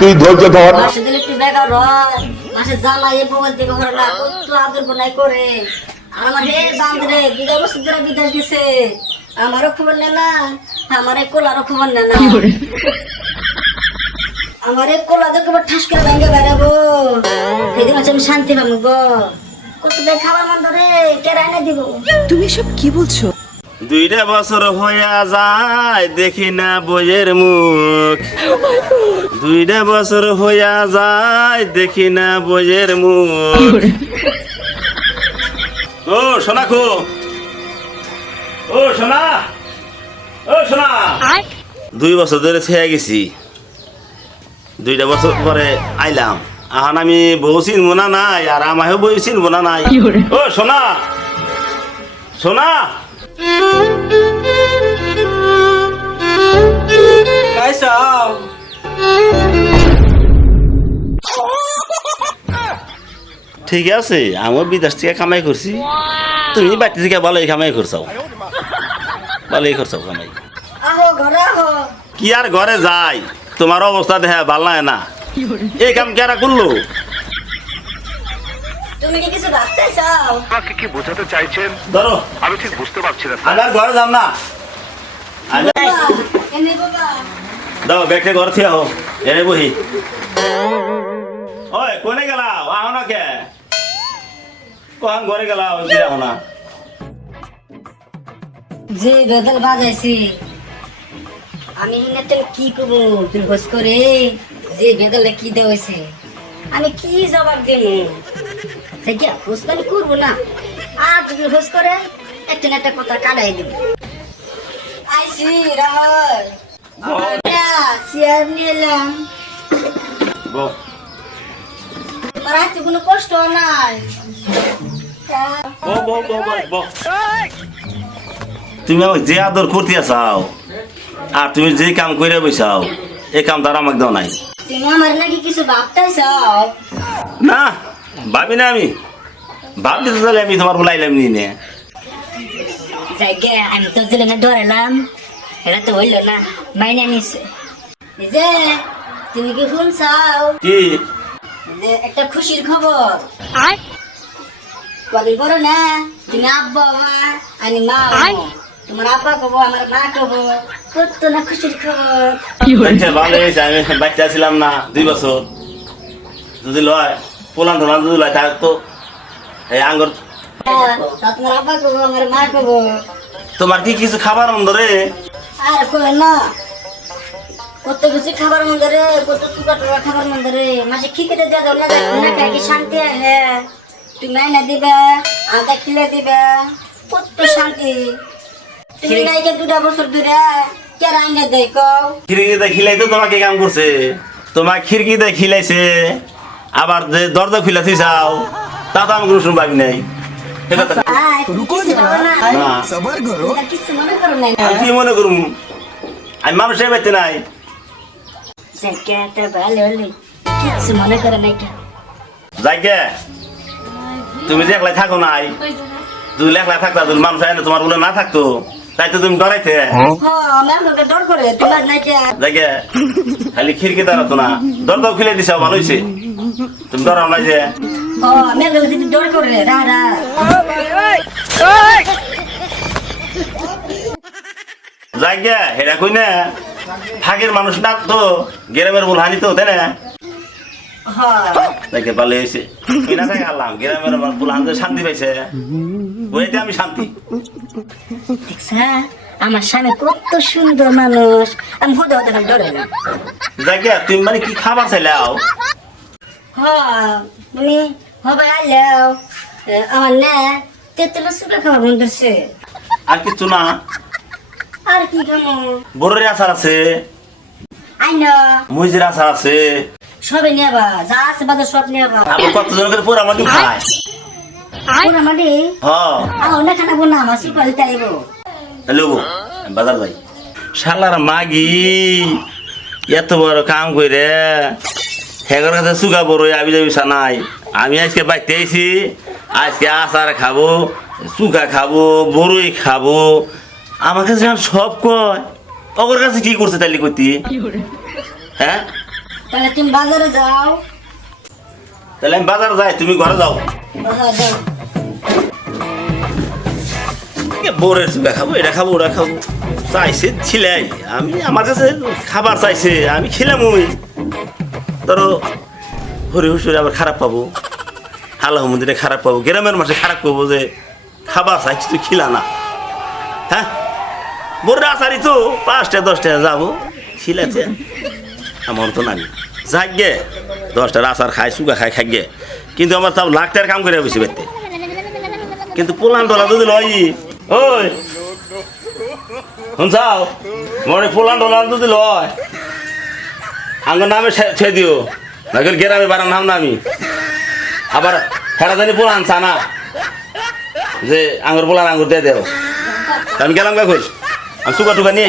তুই ধৈর্য ধর। রে আমারও খবর নেয় না আমার কোলারও খবর নেয় না আমার কোলা তো ঠাস করে ভেঙে বেড়াবো সেদিন আমি শান্তি পাবো কত খাবার মন ধরে কেরাই না দিব তুমি সব কি বলছো? দুইটা বছর হইয়া যায় দেখি না বইয়ের মুখ। দুইটা বছর হইয়া যায় দেখি না বইয়ের মুখ। ও সোনা খো। ও সোনা। ও সোনা। দুই বছর ধরে ছেয়ে গেছি। দুইটা বছর পরে আইলাম। আহান আমি বউ চিনবো না নাই আর আমাকেও বউ চিনবো না নাই। ও সোনা। সোনা। ঠিক আছে আমার বিদেশ থেকে কামাই করছি। তুমি বাড়ি থেকে ভালোই কামাই করছাও ভালোই করছাও কামাই। আহো ঘরে আহো। কি আর ঘরে যাই? তোমার অবস্থা দেখা ভালো লাগে না। এই কাম কেরা করল? তুমি কি কিছু ভাবতে চাও আমাকে কি বোঝাতে চাইছেন? ধরো। আমি ঠিক বুঝতে পারছি না আমি ঘরে যাম না। এনে বাবা দাও ব্যাগটা ঘর থেকে হোক এনে বহি ওই কোনে গেলাও আহ না কে? কখন ঘরে গেলাও দেখো না। যে বেদল বাজাইছি। আমি কি করব তুই খোঁজ করে? যে বেদলে কি দেওয়াইছে? আমি কি জবাব দেব খোঁজ করব না। আর তুই খোঁজ করে একটা না একটা কথা কাটাই দিব। আইসি রাহল। চেয়ার নিয়ে এলাম বউ কোনো কষ্ট নাই। তুমি আমাকে যে আদর করতে চাও আর তুমি যে কাম করে বসাও এই কাম তারা আমাকে দাও নাই। তুমি আমার নাকি কিছু ভাবতে চাও না। ভাবি না আমি। ভাবলি তো তাহলে আমি তোমার বলাইলাম নি নে। আমি তো জেলে ধরেলাম এটা তো হইল না মাইনে নিছে। এই যে তুমি কি শুনছাও? কি? একটা খুশির খবর। কদিন পরে না তুমি আব্বা আমার আমি মা। তোমার আব্বা কব আমার মা কব কত না খুশির খবর। বাচ্চা ভালো হয়েছে আমি বাচ্চা ছিলাম না দুই বছর। যদি লয় পোলান টোলান তো এই আঙ্গুর তোমার কি কিছু খাবার অন্দরে আর কই না। কত কিছু খাবার মন্দ রে কত সুগার টুগার খাবার মন্দ রে। মাসে কি কেটে না না শান্তি আহে? তুমি দিবা আদা খিলে দিবা। কত শান্তি। তুমি দুটা বছর ধরে কে রান্না দেয় কও? খিলাই তো তোমাকে কাম করছে। তোমার খিড়কিতে খিলাইছে। আবার যে দরজা খুলে থুই চাও তা তো আমি কোনো শুন পাবি নাই। নাই। আমি কি মনে করুম? আমি মানুষের বাড়িতে নাই। তুমি যে একলাই থাকো নাই। তুমি একলাই থাকতা তুমি মানুষ আইনে তোমার বলে না থাকতো তাই তো তুমি ডরাইতে। খালি খিড়কি দাঁড়াতো না। দরজাও খুলে দিছে ভালো হয়েছে তুমি ডরাও যে ও আমি আপনাকে ডর করে রা রা। যাইগে হেরা কই না? ফাঁকের মানুষ না তো গ্রামের বল হানি তো তাই না? দেখে ভালো হয়েছে। কিনা থেকে গ্রামের বল হানি শান্তি পাইছে। ওইতে আমি শান্তি। আমার স্বামী কত সুন্দর মানুষ। আমি ডরে না তুমি মানে কি খাবার চাইলাও হ্যাঁ মানে হবে আইলেও এ, আমার না তেতুলো সুটা খাবার করছে। আর কিছু না। আর কি খামো বড়ের আচার আছে। আই না। মহিষের আচার আছে। সবে নেবা যা আছে বাজার সব নেবা। আবার কতজন করে পোড়া মাটি খায়? পুরা অনেক খানা বোনা আমার বাজার যাই। শালার মাগি এত বড় কাম করে হেগর কাছে সুগা বড় আবি যাবি নাই। আমি আজকে বাইতে আইছি আজকে আচার খাব চুকা খাব বড়ই খাব। আমার কাছে সব কয় ওর কাছে কি করছে তাইলে কইতি হ্যাঁ তাহলে তুমি বাজারে যাও। তাহলে আমি বাজার যাই তুমি ঘরে যাও। বোরের চুগা খাব এটা খাব ওটা খাব। চাইছে ছিলাই আমি আমার কাছে খাবার চাইছে আমি খেলাম ওই ধরো, হরি হুসুরে আবার খারাপ পাবো। হালা মন্দিরে খারাপ পাবো। গ্রামের মাসে খারাপ পাবো যে, খাবার চাইছি তুই খিলা না। হ্যাঁ? বোরের আসারি তো, পাঁচটা দশটা যাব। খিলাতে। আমার তো নানি যাক গে দশটার আচার খাই, সুগা খাই খাই গে কিন্তু আমার তাও লাখ টাকার কাম করে বসে বেতে কিন্তু পোলান ডলা যদি লয় ওই ওই। শুনছাও? মনে পোলান ডলা যদি লয় আঙ্গুর নামে ছেড়ে দিও। নাকি গেরামে বাড়ান নাম না আমি আবার হেরা জানি বলে আনছা না। যে আঙুর বলার আঙুর দিয়ে দেও। আমি গেলাম খুশ আমি সুগা টুকা নিয়ে